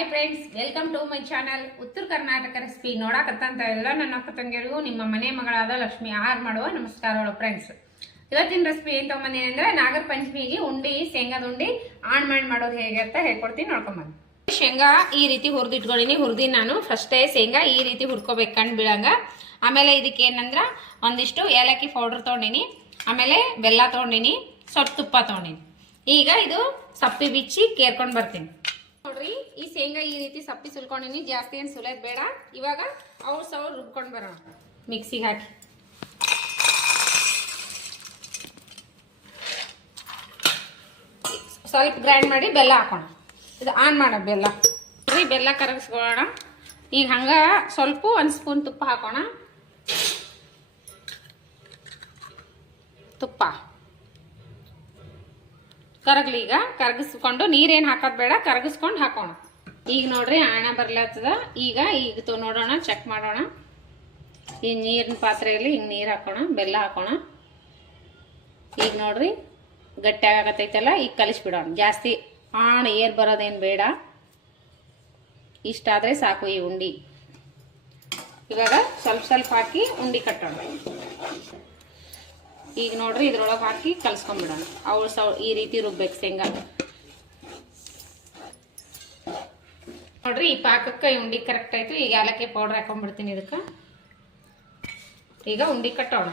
Hi friends, welcome to my channel Uttara Karnataka recipe. ನೋಡಕತ್ತಂತ ಎಲ್ಲ ನನ್ನ ಅಕ್ಕ ತಂಗಿಯರಿಗೂ ನಿಮ್ಮ ಮನೆ ಮಗಳಾದ ಲಕ್ಷ್ಮಿ ಆರ್ ಮಾಡುವ ನಮಸ್ಕಾರಗಳು ಫ್ರೆಂಡ್ಸ್. ಇವತ್ತಿನ ರೆಸಿಪಿ ಏನ್ ತಗೊಂಬಂದಿನಿ ಅಂದ್ರೆ ನಾಗರ ಪಂಚಮಿಗೆ ಉಂಡಿ, ಶೇಂಗಾದ ಉಂಡಿ ಆಣ್ ಮಾಡಿ ಮಾಡೋದು ಹೇಗೆ ಅಂತ ಹೇಳ್ಕೊಡ್ತೀನಿ, ನೋಡ್ಕೊಂಬಂದು. ಶೇಂಗಾ ಈ ರೀತಿ ಹುರಿದಿಟ್ಕೊಂಡಿನಿ. ಹುರಿದಿನಿ ನಾನು ಫಸ್ಟೇ ಶೇಂಗಾ ಈ ರೀತಿ ಹುರ್ಕೋಬೇಕು ಕಣ್ ಬೀಳಂಗ. ಆಮೇಲೆ ಇದಕ್ಕೆ ಏನಂದ್ರ ಒಂದಿಷ್ಟು ಏಲಕ್ಕಿ ಪೌಡರ್ ತೊಗೊಂಡಿನಿ, ಆಮೇಲೆ ಬೆಲ್ಲ ತೊಗೊಂಡಿನಿ, ಸ್ವಲ್ಪ ತುಪ್ಪ ತೊಗೊಂಡಿನಿ. ಈಗ ಇದು ಸಪ್ಪಿ ಬಿಚ್ಚಿ ಕೇರ್ಕೊಂಡು ಬರ್ತೀನಿ. ನೋಡ್ರಿ, ಈ ಶೇಂಗಾ ಈ ರೀತಿ ಸಪ್ಪಿ ಸುಲ್ಕೊಂಡಿನಿ. ಜಾಸ್ತಿ ಏನು ಸುಲಿಯೋದು ಬೇಡ. ಇವಾಗ ಅವ್ರು ಸವ್ರು ರುಬ್ಕೊಂಡು ಬರೋಣ. ಮಿಕ್ಸಿಗೆ ಹಾಕಿ ಸ್ವಲ್ಪ ಗ್ರೈಂಡ್ ಮಾಡಿ ಬೆಲ್ಲ ಹಾಕೋಣ. ಇದು ಆನ್ ಮಾಡೋಣ. ಬೆಲ್ಲ ಕರಗಿಸ್ಕೊಳ್ಳೋಣ. ಈಗ ಹಂಗ ಸ್ವಲ್ಪ ಒಂದು ಸ್ಪೂನ್ ತುಪ್ಪ ಹಾಕೋಣ. ತುಪ್ಪ ಕರಗ್ಲಿ. ಈಗ ಕರಗಿಸ್ಕೊಂಡು ನೀರೇನು ಹಾಕೋದು ಬೇಡ, ಕರಗಿಸ್ಕೊಂಡು ಹಾಕೋಣ. ಈಗ ನೋಡ್ರಿ ಆಣ ಬರ್ಲತ್ತದ. ಈಗ ನೋಡೋಣ, ಚೆಕ್ ಮಾಡೋಣ. ಈ ನೀರಿನ ಪಾತ್ರೆಯಲ್ಲಿ ಹಿಂಗೆ ನೀರು ಹಾಕೋಣ, ಬೆಲ್ಲ ಹಾಕೋಣ. ಈಗ ನೋಡ್ರಿ ಗಟ್ಟಿ ಆಗತ್ತೈತಲ್ಲ, ಈಗ ಕಲಿಸ್ಬಿಡೋಣ. ಜಾಸ್ತಿ ಆಣ ಏರ್ ಬರೋದೇನು ಬೇಡ, ಇಷ್ಟಾದರೆ ಸಾಕು ಈ ಉಂಡಿ. ಇವಾಗ ಸ್ವಲ್ಪ ಸ್ವಲ್ಪ ಹಾಕಿ ಉಂಡಿ ಕಟ್ಟೋಣ. ಈಗ ನೋಡ್ರಿ ಇದ್ರೊಳಗೆ ಹಾಕಿ ಕಲ್ಸ್ಕೊಂಡ್ಬಿಡೋಣ. ಈ ರೀತಿ ರುಬ್ಬೇಕು ಶೇಂಗಾ. ನೋಡ್ರಿ ಈ ಪಾಕಕ್ಕೆ ಉಂಡಿ ಕರೆಕ್ಟ್ ಆಯ್ತು. ಈಗ ಏಲಕ್ಕಿ ಪೌಡರ್ ಹಾಕೊಂಡ್ಬಿಡ್ತೀನಿ ಇದಕ್ಕೆ. ಈಗ ಉಂಡಿ ಕಟ್ಟೋಣ.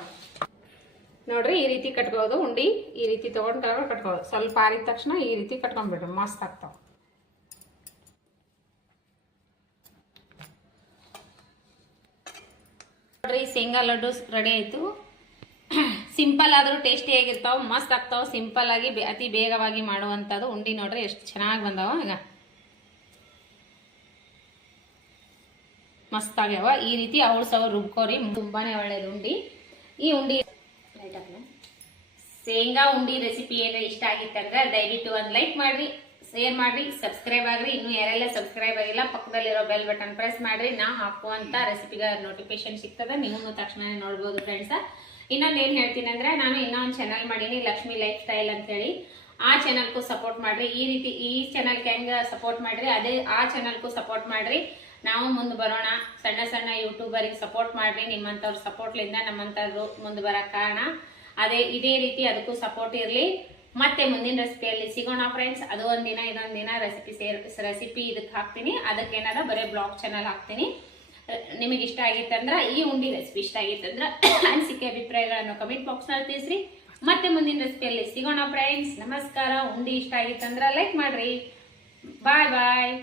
ನೋಡ್ರಿ ಈ ರೀತಿ ಕಟ್ಕೋದು. ಉಂಡಿ ಈ ರೀತಿ ತಗೊಂಡ್ರೆ ಕಟ್ಕೋದು. ಸ್ವಲ್ಪ ಆರಿದ ತಕ್ಷಣ ಈ ರೀತಿ ಕಟ್ಕೊಂಡ್ಬಿಡ್ರಿ, ಮಸ್ತ್ ಆಗ್ತಾವ. ನೋಡ್ರಿ ಶೇಂಗಾ ಲಡ್ಡು ರೆಡಿ ಆಯ್ತು. ಸಿಂಪಲ್ ಆದ್ರೂ ಟೇಸ್ಟಿ ಆಗಿರ್ತಾವ, ಮಸ್ತ್ ಆಗ್ತಾವ. ಸಿಂಪಲ್ ಆಗಿ ಅತಿ ಬೇಗವಾಗಿ ಮಾಡುವಂಥದ್ದು ಉಂಡಿ. ನೋಡ್ರಿ ಎಷ್ಟು ಚೆನ್ನಾಗಿ ಬಂದಾವ. ಈಗ ಮಸ್ತ್ ಆಗ್ಯಾವ. ಈ ರೀತಿ ಅವಳು ಸವ ರುಬ್ಕೋರಿ, ತುಂಬಾನೇ ಒಳ್ಳೇದು ಉಂಡಿ. ಈ ಉಂಡಿ ಶೇಂಗಾ ಉಂಡಿ ರೆಸಿಪಿ ಏನಾರ ಇಷ್ಟ ಆಗಿತ್ತಂದ್ರೆ ದಯವಿಟ್ಟು ಒಂದು ಲೈಕ್ ಮಾಡ್ರಿ, ಶೇರ್ ಮಾಡ್ರಿ, ಸಬ್ಸ್ಕ್ರೈಬ್ ಆಗ್ರಿ. ಇನ್ನು ಯಾರೆಲ್ಲ ಸಬ್ಸ್ಕ್ರೈಬ್ ಆಗಿಲ್ಲ ಪಕ್ಕದಲ್ಲಿರೋ ಬೆಲ್ ಬಟನ್ ಪ್ರೆಸ್ ಮಾಡ್ರಿ. ನಾ ಹಾಕುವಂತ ರೆಸಿಪಿಗ ನೋಟಿಫಿಕೇಶನ್ ಸಿಗ್ತದೆ, ನೀವು ತಕ್ಷಣ ನೋಡ್ಬೋದು ಫ್ರೆಂಡ್ಸ್. ಇನ್ನೊಂದು ಏನು ಹೇಳ್ತೀನಿ ಅಂದ್ರೆ, ನಾನು ಇನ್ನೊಂದು ಚಾನಲ್ ಮಾಡೀನಿ, ಲಕ್ಷ್ಮಿ ಲೈಫ್ ಸ್ಟೈಲ್ ಅಂತೇಳಿ. ಆ ಚಾನಲ್ಗೂ ಸಪೋರ್ಟ್ ಮಾಡ್ರಿ. ಈ ರೀತಿ ಈ ಚಾನಲ್ಗೆ ಹೆಂಗೆ ಸಪೋರ್ಟ್ ಮಾಡ್ರಿ, ಅದೇ ಆ ಚಾನಲ್ಗೂ ಸಪೋರ್ಟ್ ಮಾಡ್ರಿ. ನಾವು ಮುಂದೆ ಬರೋಣ. ಸಣ್ಣ ಸಣ್ಣ ಯೂಟ್ಯೂಬರಿಗೆ ಸಪೋರ್ಟ್ ಮಾಡ್ರಿ. ನಿಮ್ಮಂಥವ್ರ ಸಪೋರ್ಟ್ಲಿಂದ ನಮ್ಮಂಥವ್ರು ಮುಂದೆ ಬರೋಕ್ಕೆ ಕಾರಣ. ಇದೇ ರೀತಿ ಅದಕ್ಕೂ ಸಪೋರ್ಟ್ ಇರಲಿ. ಮತ್ತೆ ಮುಂದಿನ ರೆಸಿಪಿಯಲ್ಲಿ ಸಿಗೋಣ ಫ್ರೆಂಡ್ಸ್. ಅದು ಒಂದಿನ ಇದೊಂದು ದಿನ ರೆಸಿಪಿ ಇದಕ್ಕೆ ಹಾಕ್ತೀನಿ. ಅದಕ್ಕೆ ಏನಾದ ಬರೀ ಬ್ಲಾಗ್ ಚಾನಲ್ ಹಾಕ್ತೀನಿ. ನಿಮಗೆ ಇಷ್ಟ ಆಗಿತ್ತಂದ್ರೆ, ಈ ಉಂಡಿ ರೆಸಿಪಿ ಇಷ್ಟ ಆಗಿತ್ತಂದ್ರೆ ಅನಿಸಿಕೆ ಅಭಿಪ್ರಾಯಗಳನ್ನು ಕಮೆಂಟ್ ಬಾಕ್ಸ್ನಲ್ಲಿ ತಿಳಿಸ್ರಿ. ಮತ್ತೆ ಮುಂದಿನ ರೆಸಿಪಿಯಲ್ಲಿ ಸಿಗೋಣ ಫ್ರೆಂಡ್ಸ್. ನಮಸ್ಕಾರ. ಉಂಡಿ ಇಷ್ಟ ಆಗಿತ್ತಂದ್ರೆ ಲೈಕ್ ಮಾಡ್ರಿ. ಬಾಯ್ ಬಾಯ್.